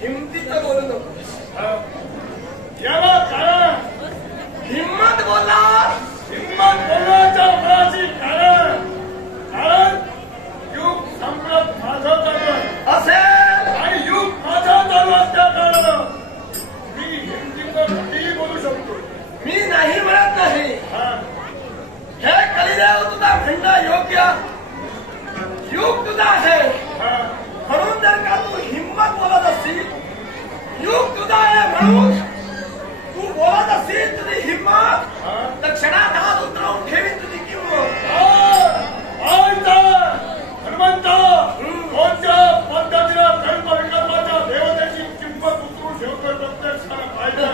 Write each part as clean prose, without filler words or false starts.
हिमतीचं बोलू नको. याला कारण हिम्मत बोलला. हिम्मत बोलण्याच्या फळाची कारण युग सम्राट माझं चालू असेल आणि युग माझं चालू असल्या कारण मी हिमतीचं कधीही बोलू शकतो. मी नाही म्हणत नाही. हे कलिदेव तुझा म्हणणं योग्य. युग तुझा आहे म्हणून जर का तू हिम्मत बोलत असतील, युग तुझा आहे म्हणून तू बोलत असतील तुझी हिम्मत, तर क्षणात हात उतरवून ठेवी तुझी किंमत. हनुमंत कोणत्या पद्धतीनं कल्पविकल्पाच्या देवतेची किंमत उतरून ठेवतोय प्रत्यक्षानं पाहिजे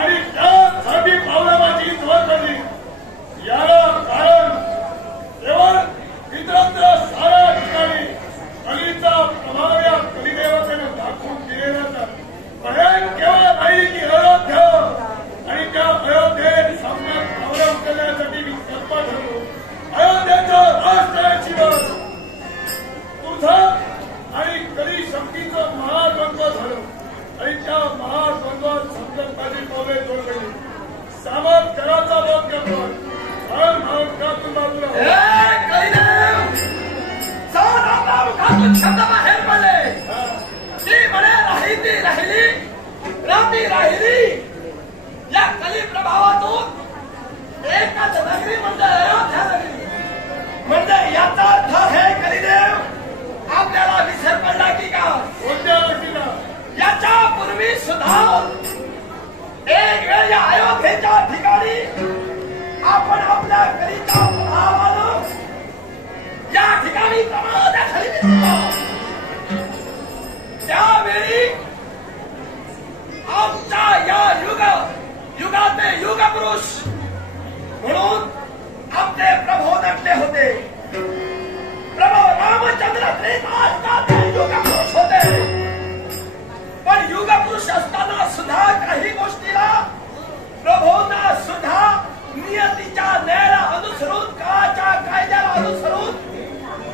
आणि त्यासाठी पावलाबाजी जोर करली. याला कारण केवळ इतरत्र साऱ्या ठिकाणी कलीचा प्रभाव या कलिदेवतेने दाखवून दिलेला भयन केवळ नाही की अयोध्या आणि त्या अयोध्येत सम्राट गौरव करण्यासाठी मी कल्प ठरलो. अयोध्येचं राष्ट्राची तुझं आणि कली शक्तीचं महाद्वंद्व झालं आणि त्या महाद्वंद्वात समजत माझी पावले जोडली. सामत कराचा बोध करतो छंद बाहेर पडले. ती म्हणे राहिली राहिली रामी राहिली. या कली प्रभावातून एकच नगरी म्हणजे अयोध्या नगरी. म्हणजे याचा अर्थ हे कलिदेव आपल्याला विसर पडला की का? कोणत्या गोष्टीला? याच्या पूर्वी सुद्धा एक वेळ या अयोध्येच्या ठिकाणी आपण आपल्या कलीच्या प्रभावानं या ठिकाणी प्रमाणाखाली त्यावेळी आमच्या या युगाचे युगपुरुष म्हणून आमचे प्रभू नटले होते. प्रभू रामचंद्र त्रेतायुगाचे युगपुरुष होते. पण युगपुरुष असताना सुद्धा काही गोष्टीला प्रभूंना सुद्धा नियतीच्या न्यायाला अनुसरून, काळाच्या कायद्याला अनुसरून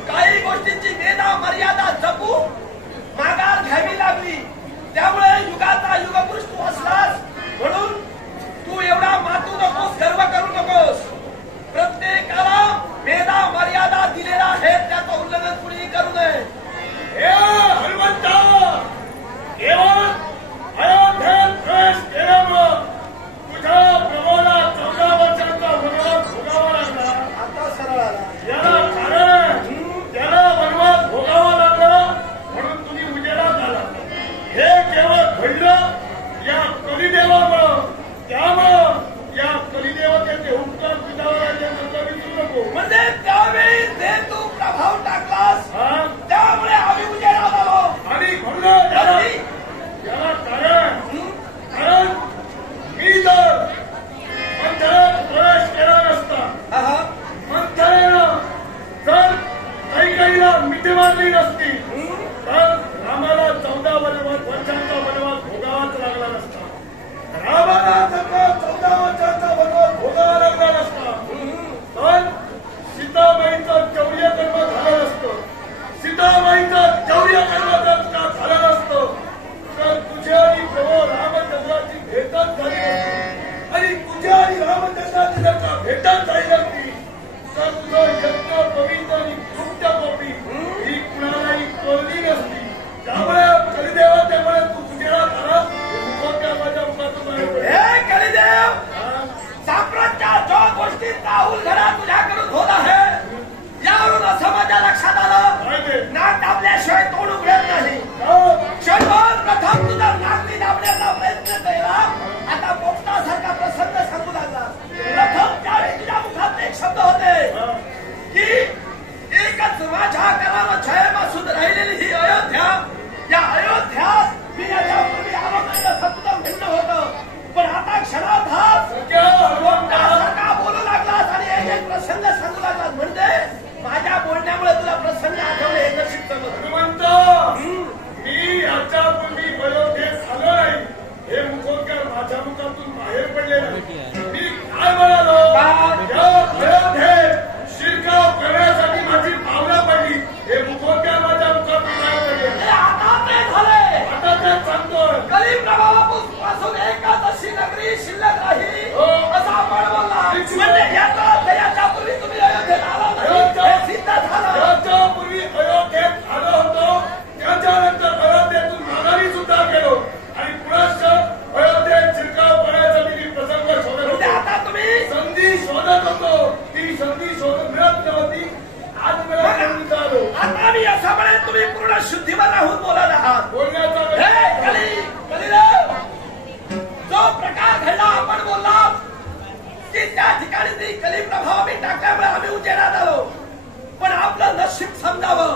काही गोष्टींची वेदा मर्यादा जपू माघार घ्यावी लागली. त्यामुळे युगाचा युगपुरुष तू असलास म्हणून तू एवढा मातू नकोस, गर्व करू नकोस. प्रत्येकाला वेदा मर्यादा दिलेला आहे, त्याचं उल्लंघन कुणीही करू नये. हे हनुमंत केवळ अयोध्येत प्रवेश केल्यामुळं तुझ्या प्रभूला 14 वर्षांचा वनवास भोगावा लागला. आता सरळ आला. याला कारण त्याला वनवास भोगावा लागला म्हणून तुम्ही उजेडात आला. हे केवळ घडलं या कलिदेवामुळं. त्यामुळं या कलिदेवतेचे उपकार तुझ्यावर विसरू नको. म्हणजे त्यावेळी जे तू प्रभाव टाकलास त्यामुळे आम्ही उजेडात आलो. आणि म्हणून याला कारण मी जर मंथरेत प्रवेश केला नसता, मंथरेनं जर कैकेयीला मिठी मारली नसती तर रामाला 14 वर्षांचा वनवास भोगावाच लागला नसता. रामाला 14 वर्षांचा वनवास भोगावा लागला नसता. पण सीताबाईचं चौर्य कर्म झालं नसतं. सीताबाईचं चौर्य कर्म जर झालं नसतं तर तुझ्या आणि प्रभू रामचंद्राची भेटच झाली नसती. आणि तुझ्या आणि रामचंद्राची जर का भेटच झाली नसती तर तुझं यज्ञ पवित्र आणि गुप्त कोपी ही कुणालाही कळली नसती. त्यामुळे कलिदेवाच्यामुळे तू तुझ्याला झालास. माझ्या मुखातून हे कलिदेव साम्राज्याच्या ज्या गोष्टींचा उल्लंघन तुझ्याकडून होत आहे यावरून असं माझ्या लक्षात आलं, नाक दाबल्याशिवाय तोंड उघडत नाही. क्षणभर प्रथम तुझा नाक दाबण्याचा प्रयत्न केला, आता पोपटासारखा प्रसंग सांगू लागला. प्रथम त्यावेळी तुझ्या मुखात एक शब्द होते की एकच माझ्या कराला छायापासून राहिलेली ही अयोध्या, या अयोध्यात मी याच्यापूर्वी आलो नाही असं तुझं म्हणणं होतं. पण आता क्षणात बाहेर पडले मी काय म्हणालो शिरकाव करण्यासाठी माझी भावना पडली हे मुखोट्या माझ्या मुखात आता ते झाले आता ते सांगतोय गरीब प्रभावापासून एकच अशी नगरी शिल्लक राही असा आपण बोलला म्हणजे याच्या पूर्वी तुम्ही अयोध्येत आला नाही सिद्ध झालं याच्यापूर्वी अयोध्येत आलो होतो त्याच्यानंतर अयोध्येतून माघारी सुद्धा गेलो आणि पुनश्च अयोध्येत शिरकाव करण्यासाठी मी प्रसंग शोधत होतो आता तुम्ही संधी शोधत होतो ती संधी शोधत मिळत नव्हती आज मला आलो आता मी असं म्हणेन तुम्ही पूर्ण शुद्धीवर राहून बोलत आहात बोलण्याचा जो प्रकार घडला आपण बोलला की त्या ठिकाणी ती कली प्रभाव मी टाकल्यामुळे आम्ही उजेडात आलो पण आपलं नशीब समजावं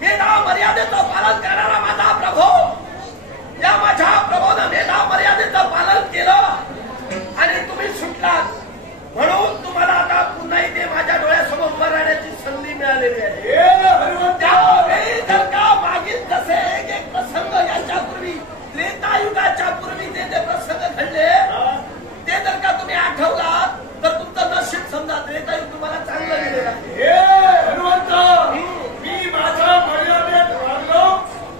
वेदा मर्यादेचं पालन करणारा माझा प्रभू या माझ्या प्रभूनं वेदा मर्यादेचं पालन केलं आणि तुम्ही सुटलात म्हणून तुम्हाला आता पुन्हा इथे माझ्या डोळ्यासमोर उभं राहण्याची संधी मिळालेली आहे त्यावेळी जर का मागील जसे एक प्रसंग याच्यापूर्वी त्रेतायुगाच्या पूर्वी जे प्रसंग घडले ते जर का तुम्ही आठवलात तर तुमचं नशीब समजा त्रेतायुग तुम्हाला चांगलं गेलेलं आहे हनुमंत मी माझ्या मर्यादेत वागलो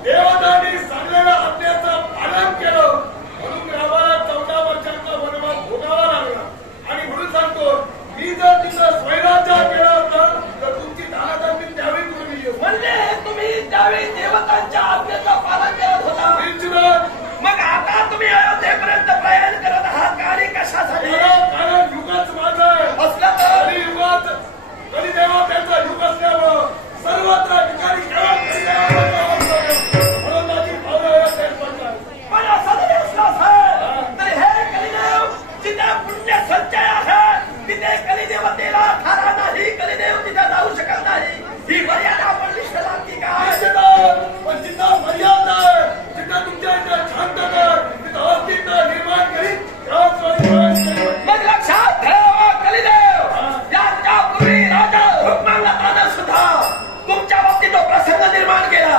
देवतांनी सांगलेल्या आज्ञेचं पालन केलं म्हणून रामाला 14 वर्षांचा वनवास भोगावा लागला आणि म्हणून सांगतो मी जर तिथं स्वैराज्य केलं असतं तर तुमची दानादान मी त्यावेळी तुम्ही म्हणजे तुम्ही त्यावेळी देवतांच्या आज्ञेचं पालन करत होता मग आता तुम्ही अयोध्येपर्यंत प्रयाण करत आहात का आणि कशासाठी कारण युगच माझं आहे असलं तर युगात कलिदेवा त्यांचा युग असल्यामुळं सर्वत्र ठिकाणी म्हणून माझी भावना पण असं जरी असलं तर हे कलिदेव जिथे पुण्य संचय आहे तिथे कलिदेवतेला थारा नाही कलिदेव तिथे जाऊ शकत नाही ही मर्यादा आपण विश्वासांती काय पण जिथं मर्यादा आहे जिथं तुमच्या इथं शांतता तिथं अस्तित्व निर्माण करीत मग लक्षात ठेवा कलिदेव याच्या पूर्वी राजा रुक्मांगदानं सुद्धा तुमच्या बाबतीत तो प्रसंग निर्माण केला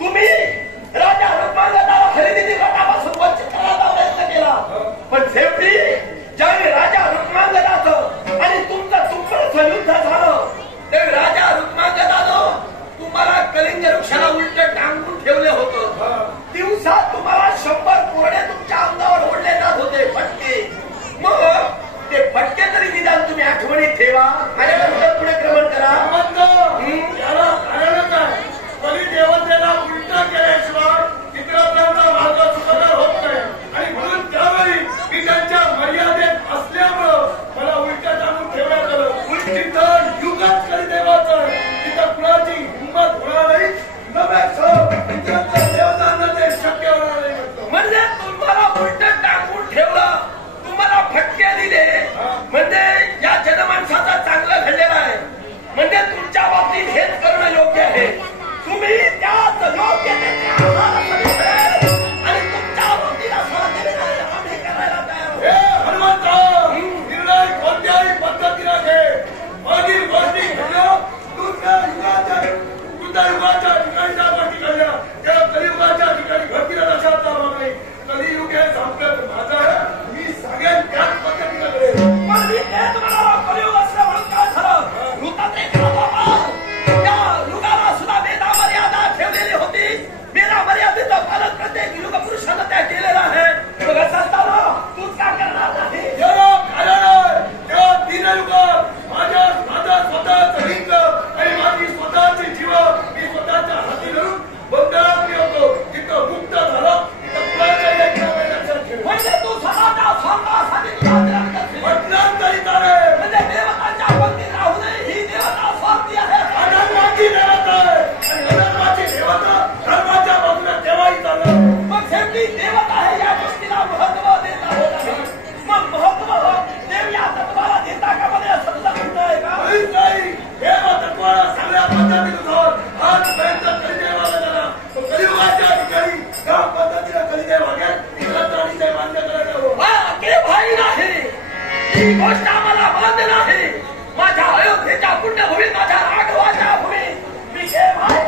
तुम्ही राजा रुक्मांगदाला खरेदी गटापासून वंचित करण्याचा प्रयत्न केला पण शेवटी ज्यावेळी राजा रुक्मांगदाचं आणि तुमचं युद्ध झालं त्यावेळी राजा रुक्मांगदानं तुम्हाला कलिंग वृक्षाला उलट टांगून ठेवले होतं दिवसात तुम्हाला 100 कोरडे तुमच्या अंगावर ओढले जात होते फटके मग ते फटके तरी निदान तुम्ही आठवणीत ठेवा माझ्यानंतर पुढे क्रमण करा याला कारण काय कलिदेवतेला उलट केल्याशिवाय इतरांचा मार्ग सुधार होत नाही आणि म्हणून त्यावेळी मी त्यांच्या मर्यादेत असल्यामुळं मला उलट टाकून ठेवण्यात आलं तिथं युगच कलिदेवाचं तिथं कुणाची हिंमत होणार नाही देवतांना ते शक्य होणार नाही म्हणजे तुम्हाला उलट टाकून ठेवलं तुम्हाला फटके दिले म्हणजे या जनमानसाचं चांगलं घडलेलं आहे म्हणजे तुमच्या बाबतीत हेच करणं योग्य आहे तुम्ही त्याच योग्यतेचे आहार आणि तुमच्या बाबतीला आम्ही करायला तयार हनुमंतराव निर्णय कोणत्याही पद्धतीने घे मागील गोष्टी घडल्या युगाच्या ठिकाणी ज्या गोष्टी घडल्या त्या कलियुगाच्या ठिकाणी घडतील लक्षात ठेवा नाही कलियुग हे संपलं माझं आहे मी सांगेन त्याच पद्धतीने घडेल पण मी तेच म्हणालो कलियुग असलं म्हणून काय झालं त्या युगाला सुद्धा वेदा मर्यादा ठेवलेली होती वेदा मर्यादेचं पालन प्रत्येक युग पुरुषानं त्या केलेलं आहे मग असं असताना तूच काय करणार नाही त्या तीन युगात माझ्या स्वतःचं लिंग आणि माझी स्वतःची जीव मी स्वतःच्या हाती धरून बंधनात होतो तिथं मुक्त झालं म्हणजे तू स्वतःच्या स्वार्थासाठी म्हटलं तरी चालेल म्हणजे देवतांच्या पंक्तीत राहू नये ही देवता स्वार्थी आहे अधर्माची देवता आहे आणि अधर्माची देवता धर्माच्या बाजूला तेव्हाही चाललं मग शेवटी देवता आहे या गोष्टीला महत्व देत आहोत मग महत्व देव या तत्वाला देता का मध्ये असं म्हणणं आहे का नाही देव तत्वाला सगळ्या पद्धतीने आजपर्यंत कलिदेवाला झाला कलियुगाच्या ठिकाणी त्या पद्धतीने कलिदेव वागेल इतरांनी ते मान्य करायला भाई नाही ही गोष्ट आम्हाला मान्य नाही माझ्या अयोध्येच्या पुण्यभूमी माझ्या राघवाच्या भूमी मी हे भाई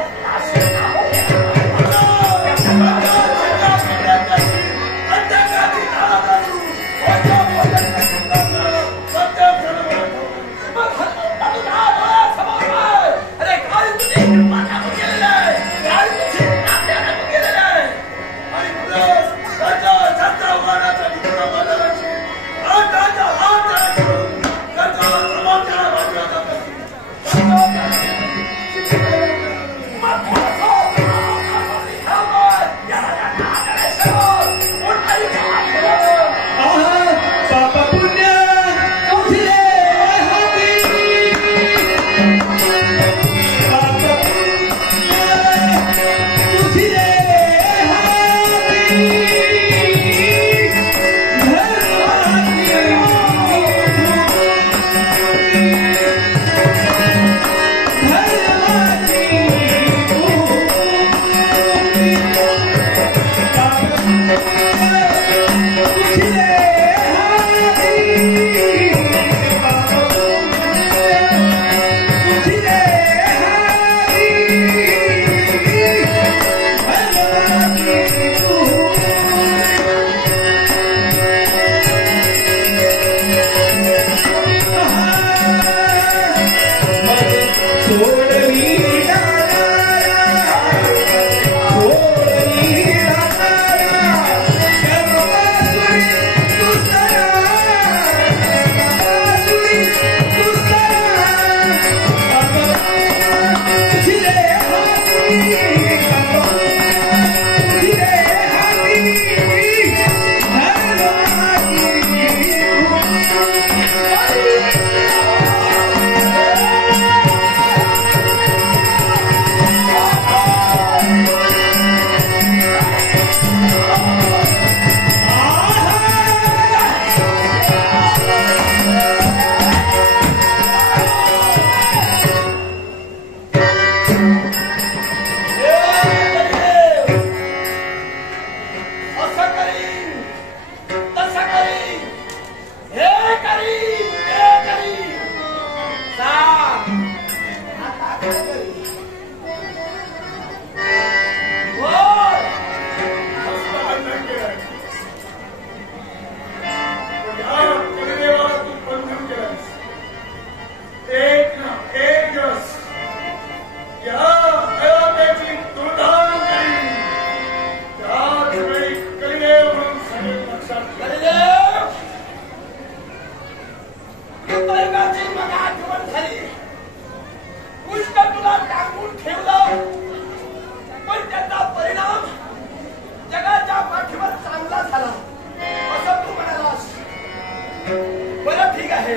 आहे,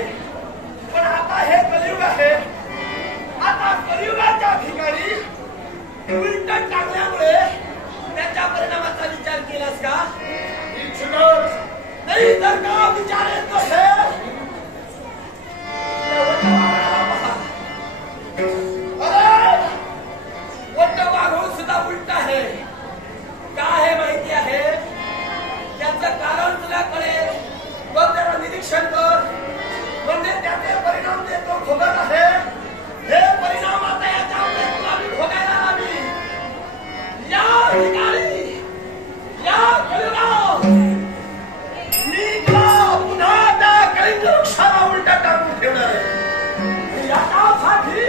पण आता हे कलियुग आहे. आता कलियुगाच्या ठिकाणी उलट टाकल्यामुळे त्याच्या परिणामाचा विचार केलास का? नाही तर का विचार येतो हे वट वाघून सुद्धा उलट आहे. का हे माहिती आहे? त्याचं कारण तुला कळेल. पण त्याला निरीक्षण कर, म्हणजे त्याचे परिणाम देतो भोगत आहे. हे परिणाम आता याच्यामुळे तुला मी भोगायला लागली. या ठिकाणी या कलियुगात मी तुला पुन्हा त्या कलिंग वृक्षाला उलटा टाकून ठेवणार आहे. याच्यासाठी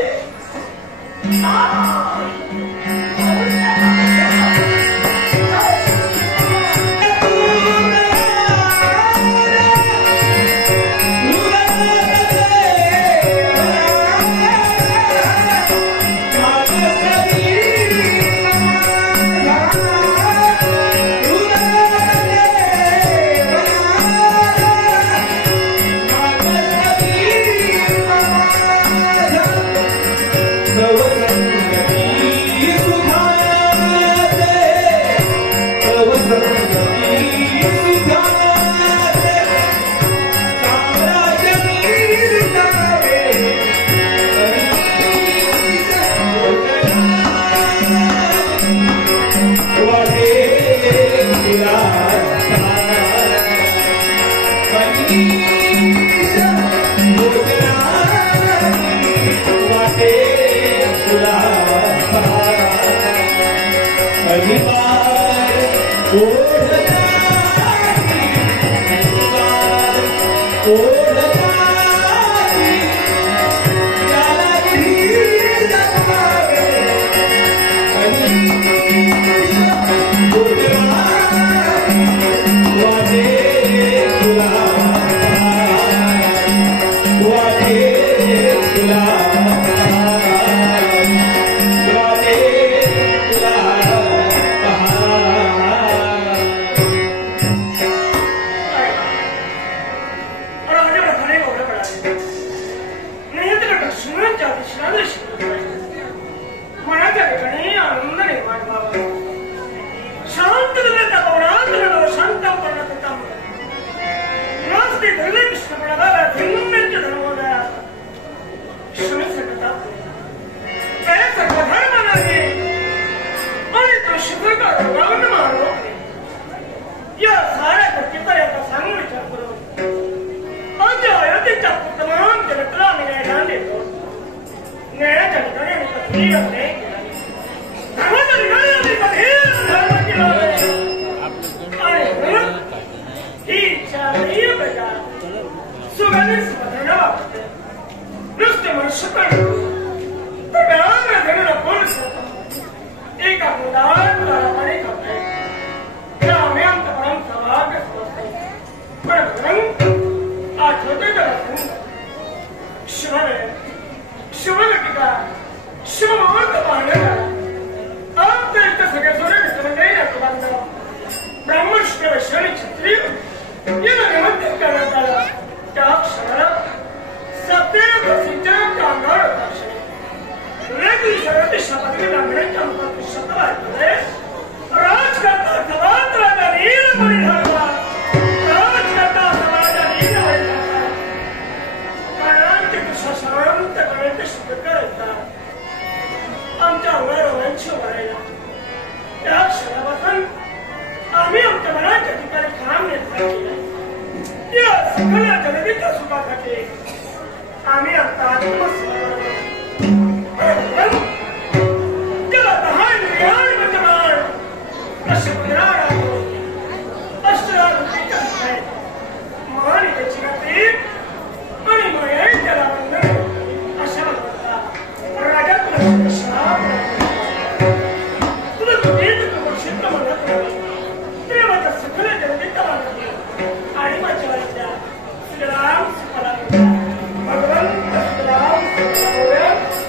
भगवान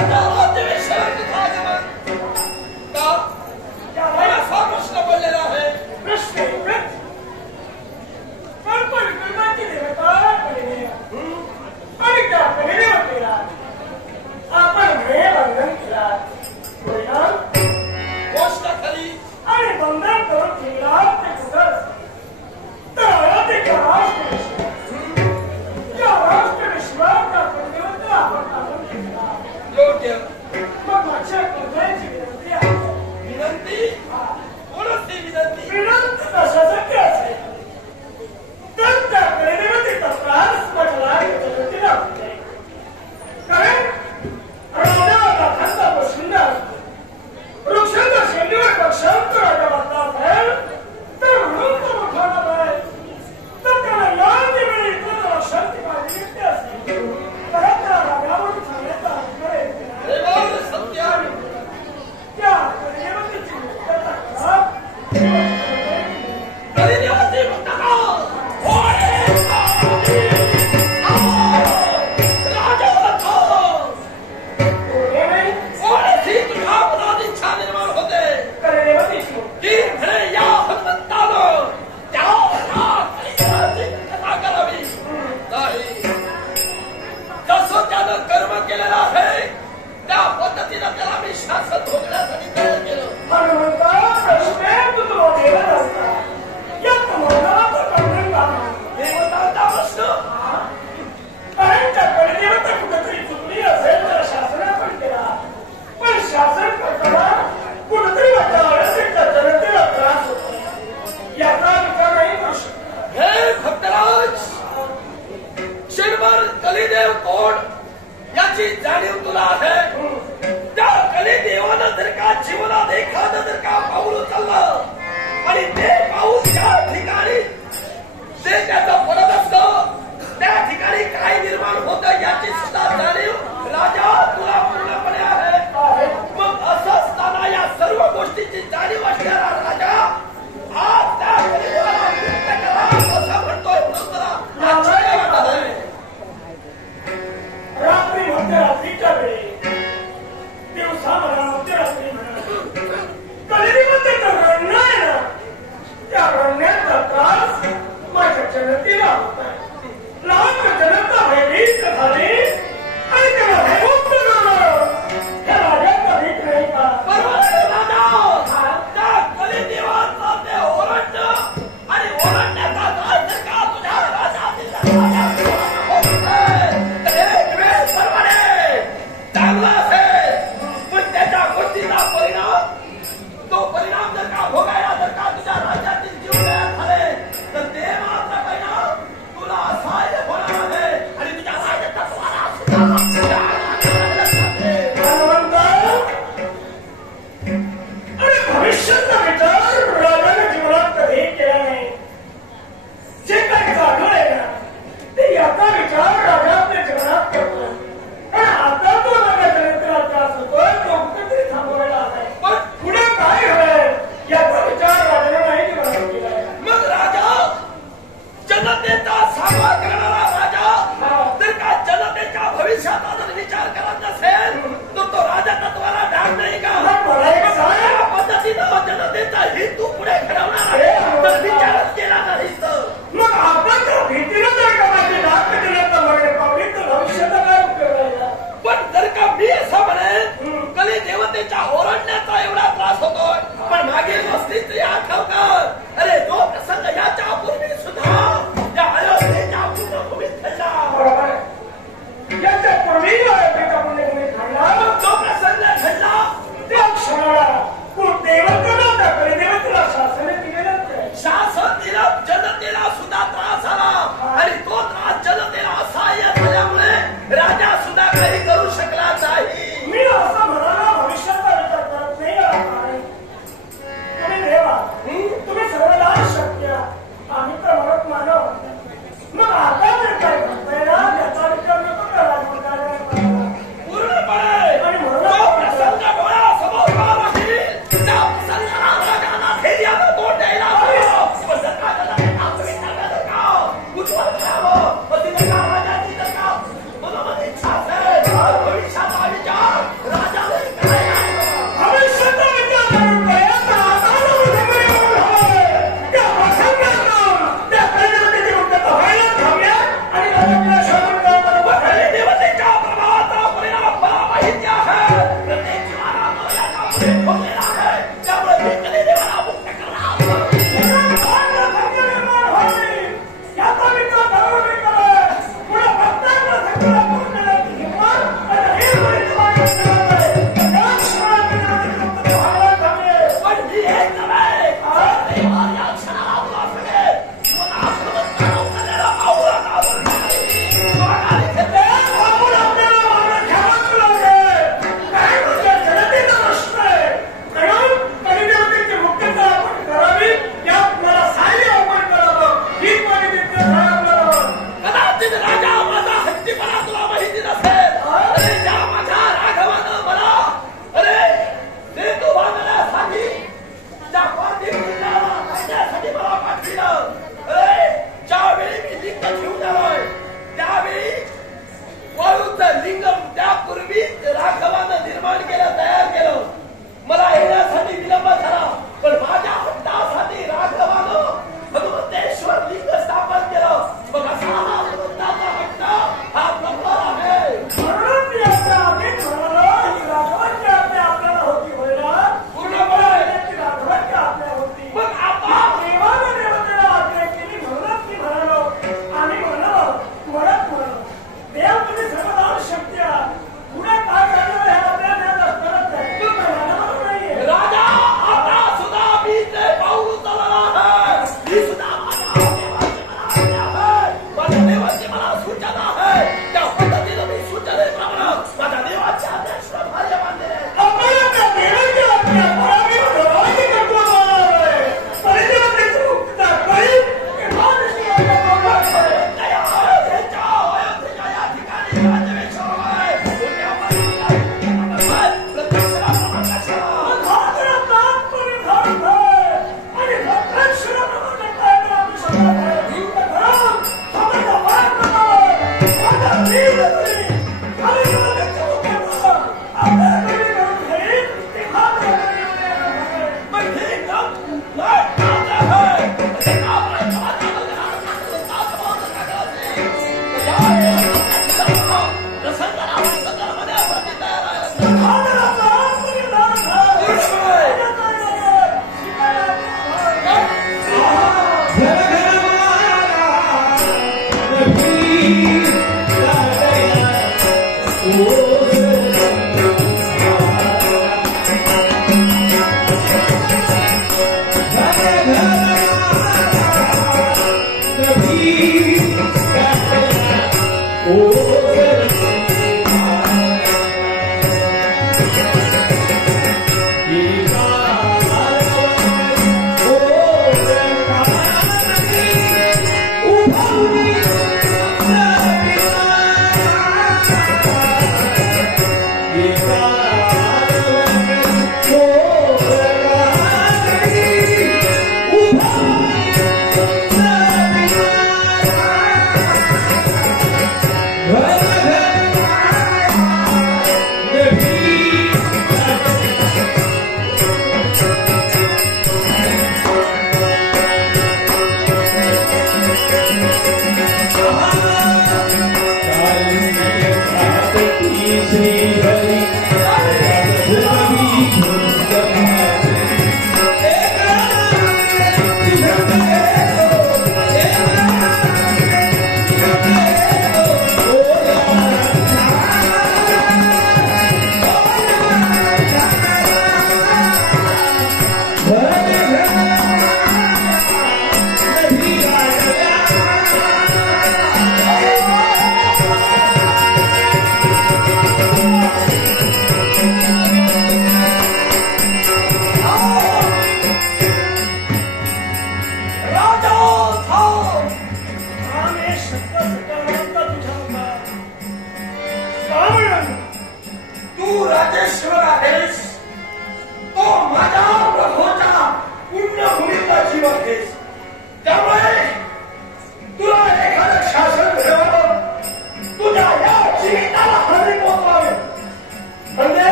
राजा राज्याविषयी तुझा आगमन का त्याला असा प्रश्न पडलेला आहे. प्रश्न एकच, पण कर्माची देवता कलिदेव आणि त्या कलिदेवतेला आपण हे बंधन केला. परिणाम गोष्ट खरी आणि बंधन करून ठेवला ते कुठंच तर आराध्याच्या राष्ट्रविश्वास त्या कलिदेवतेला आपण काढून घेतला. योग्य. मग माझ्या कर्माची विनंती आहे. विनंती कोणती विनंती? विनंती कशासाठी असेल तर त्या कलिदेवतेचा त्रास मला विनंतीला होते. कारण राजा खांदा बसून वृक्षाच्या शेंडीवर पक्षांत राजा बसला असेल तर म्हणून तो मोठा आहे. तर त्याला या वेळी इतर शांती काळजी घेतली असेल तर त्या राजावरून सांगण्याचा अधिकार येते. देवावर सत्य आहे. त्या कलिदेवतेची मुक्तता करा. कलिदेवाची मुक्तता कलिदेव कोण याची जाणीव तुला आहे? त्या कलिदेवानं जर का जीवनात एखादं जर का पाऊल उचललं आणि ते पाऊल ज्या ठिकाणी ते त्याचं पडत असतं त्या ठिकाणी काय निर्माण होतं याची सुद्धा जाणीव राजा तुला पूर्णपणे आहे. मग असं असताना या सर्व गोष्टीची जाणीव असणारा राजा आज त्या कलिदेवाला मुक्त करा असं म्हणतोय. म्हणून तुला आश्चर्य वाटत आहे. रात्री मध्यरात्रीच्या वेळी दिवसा म्हणा मध्यरात्री म्हणा कलिदेवतेचं रडणं आहे ना त्या रडण्याचा त्रास माझ्या जनतेला होत आहे. लहान जनता भयभीत झाली आणि त्याला भयभूत बनवलं. त्या राजाचा भीत नाही का? राजा त्या कलिदेवाचा ते ओरडणं आणि ओरडण्याचा त्रास जर का तुझ्या राजातील चांगला असेल पण त्याच्या गोष्टीचा परिणाम तो परिणाम जर का भोगायला जर का तुझ्या राज्यातील जीव तयार झाले तर ते मात्र परिणाम तुला असहाय्य होणार आहे आणि तुझ्या राज्याचा तुम्हाला सुद्धा आणि भविष्याचा विचार राजाने जीवनात कधीही केला नाही. जे काही जाणवलंय ना ते याचा विचार राजा आपल्या जीवनात करतो. पण आता तो माझ्या जनतेला त्रास होतोय तो कुठेतरी थांबवायला आलाय. पण पुढे काय होईल याचा विचार राजाने नाही जीवनात केलाय. मग राजा जनतेचा सामना करणारा राजा जर का जनतेच्या भविष्याचा जर विचार करत नसेल तर तो राजा तत्वाला डाग नाही का? या पद्धतीनं जनतेचा हित तू पुढे घडवणार आहे तर विचारच केला नाहीस. मग आपण त्या भीतीनं जर का माझी डाग जनता मरणे पावली तर भविष्याचा काय उपयोग राहिला? पण जर का मी असं म्हणेन कलिदेवतेच्या ओरडण्याचा एवढा त्रास होतोय पण मागील गोष्टीची आठव कर. अरे जो प्रसंग याच्या पूर्वी सुद्धा या अयोध्येच्या पुण्यभूमीत घडला याच्या पूर्वी अयोध्येच्या पुण्यभूमीत घडला जो प्रसंग घडला त्या क्षणाला देवतेला त्या कलिदेवतेला शासने दिलेलं शासन दिलं जनतेला सुद्धा त्रास झाला आणि तो त्रास जनतेला असहाय्य झाल्यामुळे राजा सुद्धा काही करू शकला नाही. मी असं म्हणाला भविष्याचा विचार करत नाही. तुम्ही देवा तुम्ही सर्वला शक्य आम्ही तर म्हणत मानव. मग आता जर काय म्हणताय ना त्याचा विचार नको करा. पूर्णपणे आणि म्हणून प्रसंग डोळ्यासमोर राहील त्या प्रसंगाला राजाला धैर्यानं तोंड द्यायला उज्ज्वल करावं राजाची जर का मनोमन इच्छा असेल भविष्याचा विचार पूर्वीच राघवानं निर्माण केलं, तयार केलं. मला येण्यासाठी विलंब झाला, पण माझ्या हट्टासाठी राघवानं हनुमंतेश्वर लिंग स्थापन केलं. मग असा हा हनुमंताचा हट्ट हा प्रबळ आहे. म्हणून मी आपल्या आधीच म्हणालो की राघवांची आज्ञा आपल्याला होती होईना, पूर्णपणे राघवांची आज्ञा होती. मग आता देवानं देवतेला आज्ञा केली म्हणूनच मी म्हणालो आणि म्हणत देव तुम्ही सर्वदा शक्ती आहात. पुढे काय करणार हे आपल्या ज्ञात असणारच आहे. राजा आता सुद्धा मी ते पाऊल उचलला आहे. ही सुद्धा माझ्या देवाची मला सूचना आहे. त्या पद्धतीनं मी सूचनेप्रमाणे माझ्या देवाचे आदेश प्रभार्य मानले. आपल्याला त्या देवाची आज्ञा पराभूत होण्याची कर्तव्य बनवणार आहे. परिदेवतेची मुक्तता करील की महाविष्णू अयोध्येच्या या ठिकाणी राज्याभिषेक आहे.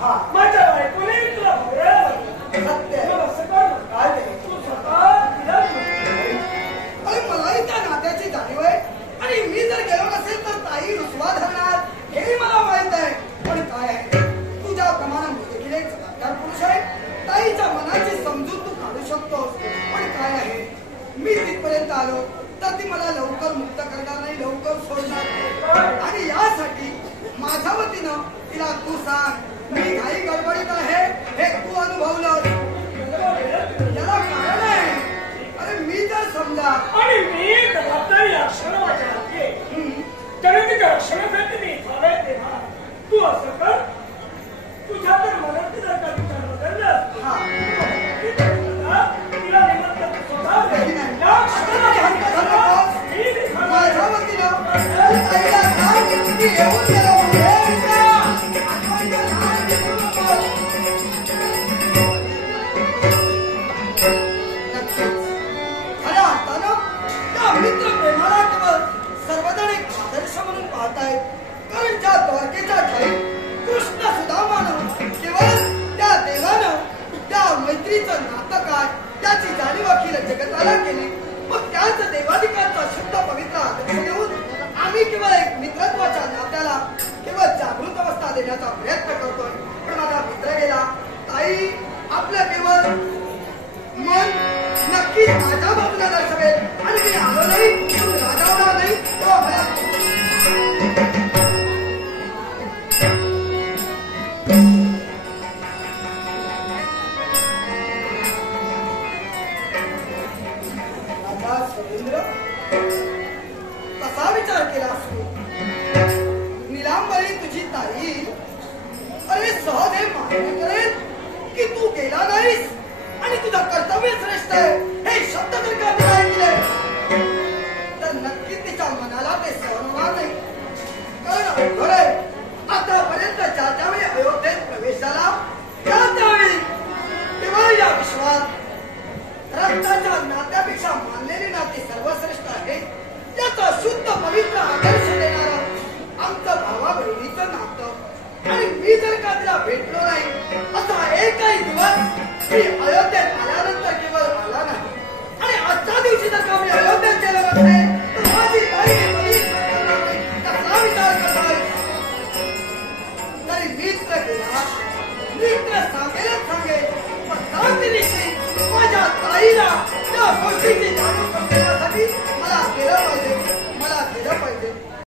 हा. माझ्या बायकोने तुला बघायला सत्य आहे. मग असं कर ना. काय ते? तू स्वतः तिला अरे मलाही त्या नात्याची जाणीव आहे आणि मी जर गेलो नसेल तर ताई रुसवा धरणार हेही मला माहित आहे. पण काय आहे, तुझ्या प्रमाणे देखील एक जबाबदार पुरुष आहे. ताईच्या मनाची समजूत तू काढू शकतोस. पण काय आहे, मी तिथपर्यंत आलो तर ती मला लवकर मुक्त करणार नाही, लवकर सोडणार नाही. आणि यासाठी माझ्या वतीनं तिला तू सांग, मी घाई गडबडीत आहे हे तू अनुभवलं. याला कारण आहे. अरे मी जर समजा आणि मी जबाबदारी रक्षण माझ्या हाती आहे. जनतेच्या रक्षणासाठी मी इथं आहे तेव्हा तू असं कर. तुझ्या तर मनात जर का विचार बदलला तिला निमंत्रण स्वतः दे. या क्षणाला माझ्या वतीनं ताईला सांग की येऊन गेलो. खऱ्या अर्थानं त्या मित्र प्रेमाला केवळ सर्वजण एक आदर्श म्हणून पाहतायत. कारण ज्या द्वारकेच्या ठाई कृष्ण सुदामानं केवळ त्या देवानं त्या मैत्रीचं नातं काय त्याची जाणीव अखिल जगताला केली. मग त्याच देवाधिकांचा शुद्ध पवित्र आदर्श घेऊन आम्ही केवळ एक मित्रत्वाच्या नात्याला केवळ जागृत अवस्था देण्याचा प्रयत्न करतोय. पण माझा मित्र गेला. ताई आपलं केवळ मन नक्कीच माझ्या बाजूला दर्शवेल आणि मी आलो नाही, तुम्ही राजावला नाही तेव्हा मला राजा सुरेंद्र कसा विचार केला असतो. निलांबरी तुझी ताई अरे सहज हे मान्य करेल की तू गेला नाहीस आणि तुझं कर्तव्य श्रेष्ठ आहे हे शब्द जर का तिला ऐकले तर नक्कीच तिच्या मनाला ते सहन होणार नाही. कारण अवघड आहे. आतापर्यंत ज्या त्यावेळी अयोध्येत प्रवेश झाला त्या त्यावेळी केवळ या विश्वात रक्ताच्या नात्यापेक्षा मानलेली नाती सर्वश्रेष्ठ आहे याचा शुद्ध पवित्र आदर्श देणारं आमचं भावा बहिणीचं नातं. आणि मी जर का तिला भेटलो नाही असा एकही दिवस मी अयोध्येत आल्यानंतर केवळ आला नाही. आणि आजच्या दिवशी जर का मी अयोध्येत गेलो नसेल तर माझी ताई कसला विचार करताय. तरी मित्र गेला, मित्र सांगेलच सांगेल. पण सांगते माझ्या ताईला त्या गोष्टीची